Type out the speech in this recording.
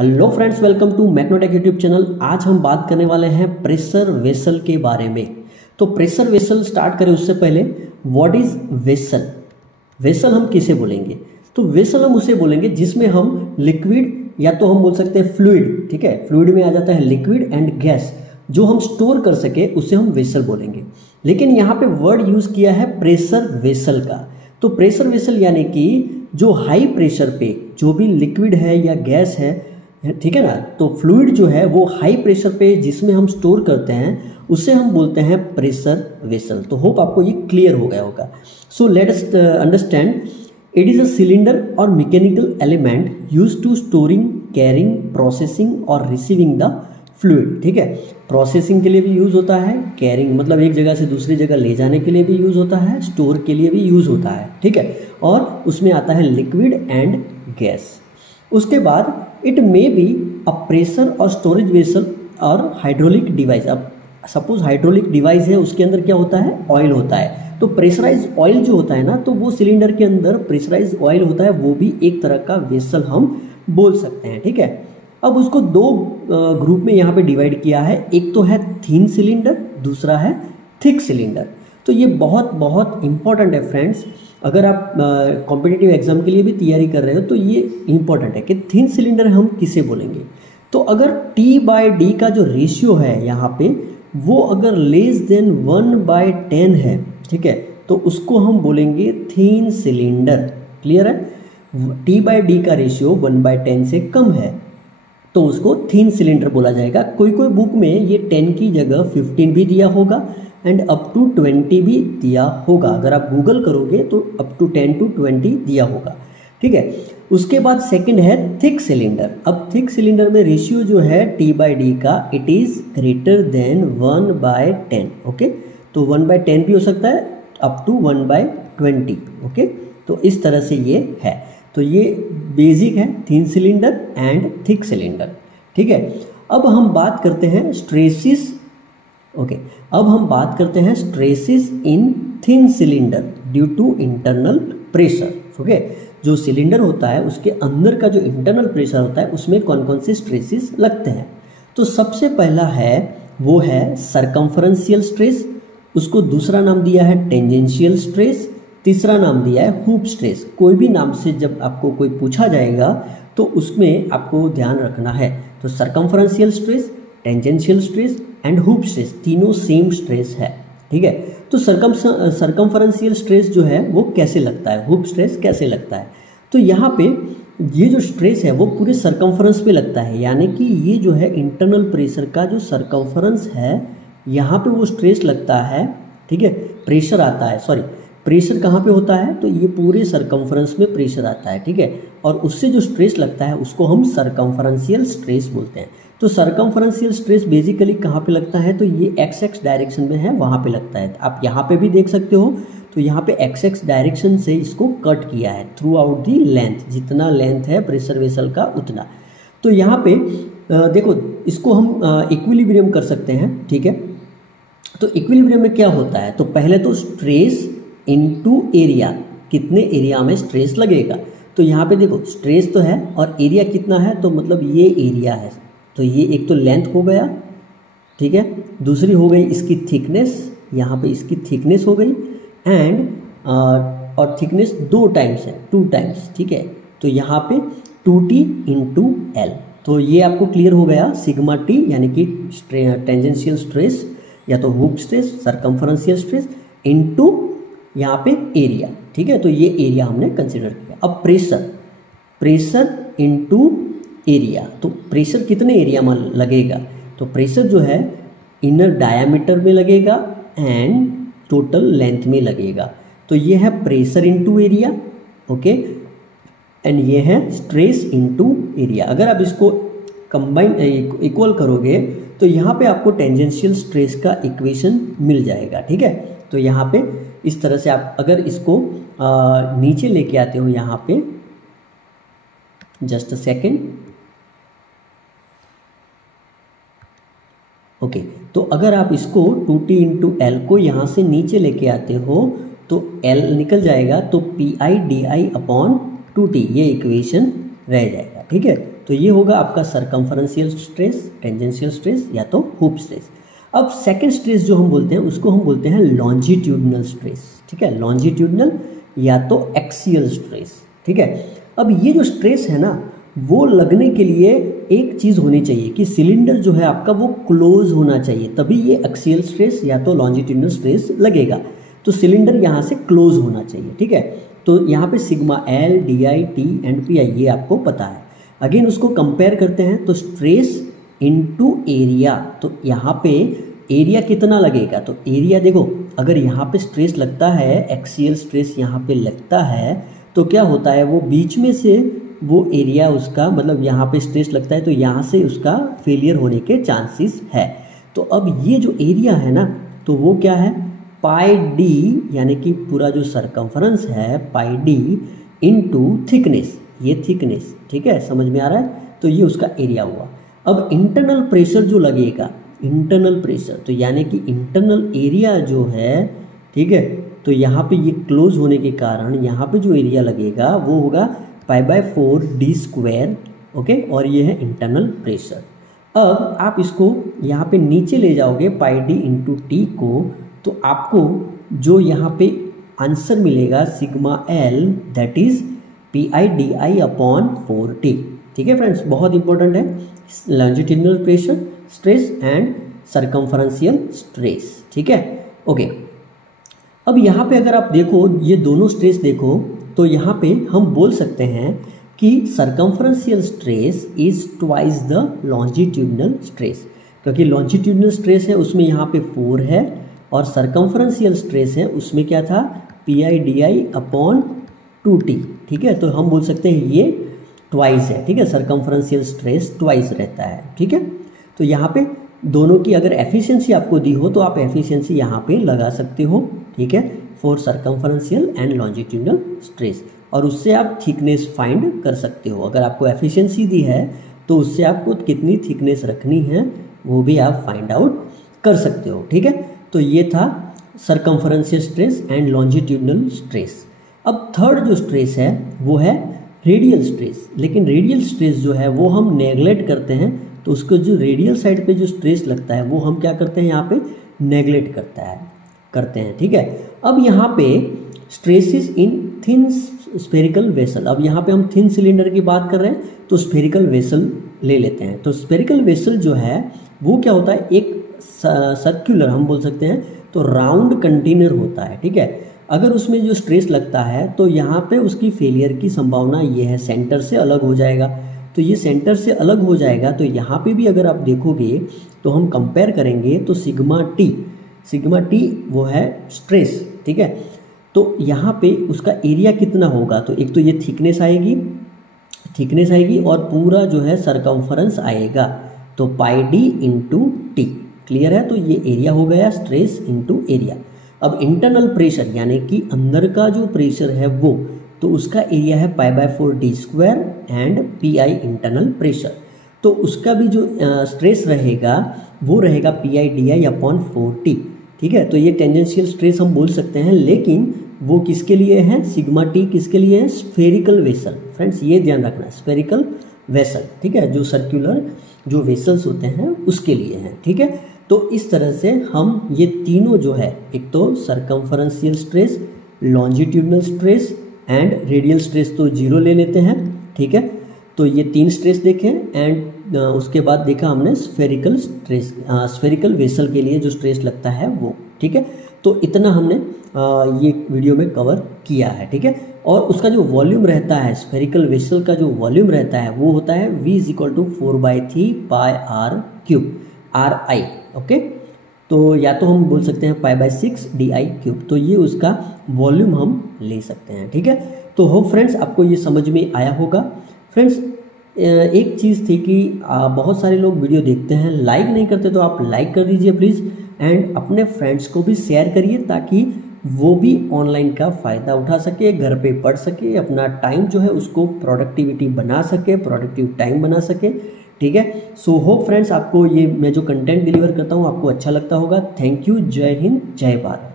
Hello friends, welcome to Magnetech YouTube channel. आज हम बात करने वाले हैं प्रेशर वेसल के बारे में। तो प्रेशर वेसल स्टार्ट करें उससे पहले व्हाट इज वेसल। वेसल हम किसे बोलेंगे? तो वेसल हम उसे बोलेंगे जिसमें हम लिक्विड या तो हम बोल सकते हैं फ्लूइड, ठीक है। फ्लूइड में आ जाता है लिक्विड एंड गैस, जो हम स्टोर कर सके उसे हम वेसल बोलेंगे। लेकिन यहाँ पे वर्ड यूज किया है प्रेशर वेसल का। तो प्रेशर वेसल यानी कि जो हाई प्रेशर पे जो भी लिक्विड है या गैस है, ठीक है ना, तो फ्लूइड जो है वो हाई प्रेशर पे जिसमें हम स्टोर करते हैं उसे हम बोलते हैं प्रेशर वेसल। तो होप आपको ये क्लियर हो गया होगा। So let us understand. It is a cylinder और mechanical element use to storing, carrying, processing और रिसीविंग द फ्लूइड, ठीक है। प्रोसेसिंग के लिए भी यूज होता है, कैरिंग मतलब एक जगह से दूसरी जगह ले जाने के लिए भी यूज होता है, स्टोर के लिए भी यूज होता है, ठीक है। और उसमें आता है लिक्विड एंड गैस। उसके बाद it may be a pressure और स्टोरेज वेसल और हाइड्रोलिक डिवाइस। अब सपोज हाइड्रोलिक डिवाइस है, उसके अंदर क्या होता है? ऑयल होता है। तो प्रेशराइज ऑयल जो होता है ना, तो वो सिलेंडर के अंदर प्रेशराइज ऑयल होता है, वो भी एक तरह का वेसल हम बोल सकते हैं, ठीक है। अब उसको दो ग्रुप में यहाँ पे डिवाइड किया है। एक तो है थिन सिलेंडर, दूसरा है थिक सिलेंडर। तो ये बहुत बहुत इंपॉर्टेंट है फ्रेंड्स। अगर आप कॉम्पिटिटिव एग्जाम के लिए भी तैयारी कर रहे हो तो ये इंपॉर्टेंट है कि थिन सिलेंडर हम किसे बोलेंगे। तो अगर T/D का जो रेशियो है यहाँ पे वो अगर लेस देन 1/10 है, ठीक है, तो उसको हम बोलेंगे थिन सिलेंडर। क्लियर है? T/D का रेशियो 1/10 से कम है तो उसको थिन सिलेंडर बोला जाएगा। कोई कोई बुक में ये 10 की जगह 15 भी दिया होगा एंड अप टू 20 भी दिया होगा। अगर आप गूगल करोगे तो अप टू 10 to 20 दिया होगा, ठीक है। उसके बाद सेकंड है थिक सिलेंडर। अब थिक सिलेंडर में रेशियो जो है T/D का it is greater than 1/10, okay. तो 1/10 भी हो सकता है अप टू 1/20, ओके। तो इस तरह से ये है। तो ये बेसिक है thin cylinder and thick cylinder, ठीक है। अब हम बात करते हैं स्ट्रेसिस, ओके। अब हम बात करते हैं stresses in thin cylinder due to internal pressure, okay. जो सिलेंडर होता है उसके अंदर का जो इंटरनल प्रेशर होता है उसमें कौन कौन से स्ट्रेसिस लगते हैं। तो सबसे पहला है वो है सरकमफरेंशियल स्ट्रेस, उसको दूसरा नाम दिया है टेंजेंशियल स्ट्रेस, तीसरा नाम दिया है हूप स्ट्रेस। कोई भी नाम से जब आपको कोई पूछा जाएगा तो उसमें आपको ध्यान रखना है। तो circumferential stress, tangential stress and hoop stress तीनों सेम स्ट्रेस है, ठीक है। तो सरकमफरेंशियल स्ट्रेस जो है वो कैसे लगता है, हूप स्ट्रेस कैसे लगता है? तो यहाँ पे ये जो स्ट्रेस है वो पूरे सरकमफरेंस पे लगता है, यानी कि ये जो है इंटरनल प्रेशर का जो सरकमफरेंस है यहाँ पे वो स्ट्रेस लगता है, ठीक है। प्रेशर आता है, सॉरी, प्रेशर कहाँ पे होता है? तो ये पूरे सरकमफरेंस में प्रेशर आता है, ठीक है। और उससे जो स्ट्रेस लगता है उसको हम सरकमफरेंशियल स्ट्रेस बोलते हैं। तो सरकमफरेंशियल स्ट्रेस बेसिकली कहाँ पे लगता है? तो ये XX डायरेक्शन में है, वहाँ पे लगता है। आप यहाँ पे भी देख सकते हो, तो यहाँ पे XX डायरेक्शन से इसको कट किया है थ्रू आउट दी लेंथ, जितना लेंथ है प्रेशर वेसल का उतना। तो यहाँ पे देखो, इसको हम इक्विलिब्रियम कर सकते हैं, ठीक है। तो इक्विलिब्रियम में क्या होता है? तो पहले तो स्ट्रेस इनटू एरिया, कितने एरिया में स्ट्रेस लगेगा। तो यहाँ पे देखो स्ट्रेस तो है और एरिया कितना है, तो मतलब ये एरिया है। तो ये एक तो लेंथ हो गया, ठीक है, दूसरी हो गई इसकी थिकनेस, यहाँ पे इसकी थिकनेस हो गई एंड और थिकनेस 2 टाइम्स है, 2 टाइम्स, ठीक है। तो यहाँ पे 2T × L। तो ये आपको क्लियर हो गया, सिग्मा T यानी कि टेंजेंशियल स्ट्रेस या तो hoop stress, circumferential stress into यहाँ पे एरिया, ठीक है। तो ये एरिया हमने कंसिडर किया। अब प्रेशर इनटू एरिया, तो प्रेशर कितने एरिया में लगेगा? तो प्रेशर जो है इनर डायामीटर में लगेगा एंड टोटल लेंथ में लगेगा। तो ये है pressure into area, okay, and ये है स्ट्रेस इनटू एरिया। अगर आप इसको कंबाइन इक्वल करोगे तो यहाँ पे आपको टेंजेंशियल स्ट्रेस का इक्वेशन मिल जाएगा, ठीक है। तो यहाँ पे इस तरह से आप अगर इसको नीचे लेके आते हो, यहाँ पे जस्ट अ सेकेंड, ओके। तो अगर आप इसको 2T × L को यहाँ से नीचे लेके आते हो तो L निकल जाएगा, तो PI/DI/2T ये इक्वेशन रह जाएगा, ठीक है। तो ये होगा आपका सरकमफरेंशियल स्ट्रेस, टेंजेंशियल स्ट्रेस या तो हुप स्ट्रेस। अब सेकंड स्ट्रेस जो हम बोलते हैं उसको हम बोलते हैं लॉन्जिट्यूडनल स्ट्रेस, ठीक है, लॉन्जिट्यूडनल या तो एक्सियल स्ट्रेस, ठीक है। अब ये जो स्ट्रेस है ना वो लगने के लिए एक चीज़ होनी चाहिए कि सिलेंडर जो है आपका वो क्लोज होना चाहिए, तभी ये एक्सियल स्ट्रेस या तो लॉन्जिट्यूडनल स्ट्रेस लगेगा। तो सिलेंडर यहाँ से क्लोज होना चाहिए, ठीक है। तो यहाँ पे sigma L, D I, T and P I ये आपको पता है। अगेन उसको कंपेयर करते हैं तो स्ट्रेस इनटू एरिया, तो यहाँ पे एरिया कितना लगेगा, तो एरिया देखो अगर यहाँ पे स्ट्रेस लगता है, एक्सियल स्ट्रेस यहाँ पे लगता है तो क्या होता है वो बीच में से वो एरिया उसका मतलब यहाँ पे स्ट्रेस लगता है तो यहाँ से उसका फेलियर होने के चांसेस है। तो अब ये जो एरिया है ना तो वो क्या है पाई डी, यानी कि पूरा जो सरकमफरेंस है पाई डी इनटू थिकनेस, ये थिकनेस, ठीक है, समझ में आ रहा है। तो ये उसका एरिया हुआ। अब इंटरनल प्रेशर जो लगेगा, इंटरनल प्रेशर तो यानी कि इंटरनल एरिया जो है, ठीक है, तो यहाँ पे ये क्लोज होने के कारण यहाँ पे जो एरिया लगेगा वो होगा π/4 d स्क्वायर, ओके, और ये है इंटरनल प्रेशर। अब आप इसको यहाँ पे नीचे ले जाओगे पाई डी इंटू टी को, तो आपको जो यहाँ पे आंसर मिलेगा sigma L that is PIDI/4T, ठीक है फ्रेंड्स, बहुत इंपॉर्टेंट है longitudinal pressure stress and circumferential stress, ठीक है, ओके। अब यहाँ पे अगर आप देखो ये दोनों स्ट्रेस देखो तो यहाँ पे हम बोल सकते हैं कि circumferential stress is twice the longitudinal stress, क्योंकि लॉन्जिट्यूडिनल स्ट्रेस है उसमें यहाँ पे 4 है और सरकमफरेंशियल स्ट्रेस है उसमें क्या था PIDI/2T, ठीक है। तो हम बोल सकते हैं ये ट्वाइस है, ठीक है, सरकमफरेंशियल स्ट्रेस ट्वाइस रहता है, ठीक है। तो यहाँ पे दोनों की अगर एफिशिएंसी आपको दी हो तो आप एफिशिएंसी यहाँ पे लगा सकते हो, ठीक है, for circumferential and longitudinal stress, और उससे आप थिकनेस फाइंड कर सकते हो। अगर आपको एफिशिएंसी दी है तो उससे आपको कितनी थिकनेस रखनी है वो भी आप फाइंड आउट कर सकते हो, ठीक है। तो ये था circumferential stress and longitudinal stress. अब थर्ड जो स्ट्रेस है वो है रेडियल स्ट्रेस, लेकिन रेडियल स्ट्रेस जो है वो हम नेगलेक्ट करते हैं, तो उसको जो रेडियल साइड पे जो स्ट्रेस लगता है वो हम क्या करते हैं यहाँ पे नेगलेक्ट करते हैं, ठीक है। अब यहाँ पे स्ट्रेसेस इन थिन स्फेरिकल वेसल, अब यहाँ पे हम थिन सिलेंडर की बात कर रहे हैं तो स्फेरिकल वेसल ले लेते हैं। तो स्फेरिकल वेसल जो है वो क्या होता है एक सर्कुलर हम बोल सकते हैं तो राउंड कंटेनर होता है, ठीक है। अगर उसमें जो स्ट्रेस लगता है तो यहाँ पे उसकी फेलियर की संभावना ये है सेंटर से अलग हो जाएगा, तो ये सेंटर से अलग हो जाएगा। तो यहाँ पे भी अगर आप देखोगे तो हम कंपेयर करेंगे तो सिग्मा टी वो है स्ट्रेस, ठीक है। तो यहाँ पे उसका एरिया कितना होगा, तो एक तो ये थिकनेस आएगी और पूरा जो है सरकमफरेंस आएगा, तो पाई डी इंटू टी, क्लियर है। तो ये एरिया हो गया स्ट्रेस इंटू एरिया। अब इंटरनल प्रेशर यानी कि अंदर का जो प्रेशर है वो, तो उसका एरिया है π/4 d square and PI internal pressure, तो उसका भी जो स्ट्रेस रहेगा वो रहेगा PIDI/4T, ठीक है। तो ये टेंजेंशियल स्ट्रेस हम बोल सकते हैं, लेकिन वो किसके लिए है, सिग्मा टी किसके लिए है, स्फेरिकल वेसल, फ्रेंड्स ये ध्यान रखना, स्फेरिकल वेसल, ठीक है, जो सर्कुलर जो वेसल्स होते हैं उसके लिए हैं, ठीक है। तो इस तरह से हम ये तीनों जो है, एक तो circumferential stress, longitudinal stress and radial stress तो 0 ले लेते हैं, ठीक है। तो ये 3 स्ट्रेस देखे एंड उसके बाद देखा हमने स्फेरिकल स्ट्रेस, स्फेरिकल वेसल के लिए जो स्ट्रेस लगता है वो, ठीक है। तो इतना हमने ये वीडियो में कवर किया है, ठीक है। और उसका जो वॉल्यूम रहता है, स्फेरिकल वेसल का जो वॉल्यूम रहता है वो होता है V = 4/3 πr³ RI, ओके। तो या तो हम बोल सकते हैं π/6 DI³, तो ये उसका वॉल्यूम हम ले सकते हैं, ठीक है। तो होप फ्रेंड्स आपको ये समझ में आया होगा। फ्रेंड्स एक चीज़ थी कि बहुत सारे लोग वीडियो देखते हैं लाइक नहीं करते, तो आप लाइक कर दीजिए प्लीज़, एंड अपने फ्रेंड्स को भी शेयर करिए ताकि वो भी ऑनलाइन का फ़ायदा उठा सके, घर पे पढ़ सके, अपना टाइम जो है उसको प्रोडक्टिविटी बना सके, प्रोडक्टिव टाइम बना सके, ठीक है। सो होप फ्रेंड्स आपको ये मैं जो कंटेंट डिलीवर करता हूँ आपको अच्छा लगता होगा। थैंक यू, जय हिंद, जय भारत।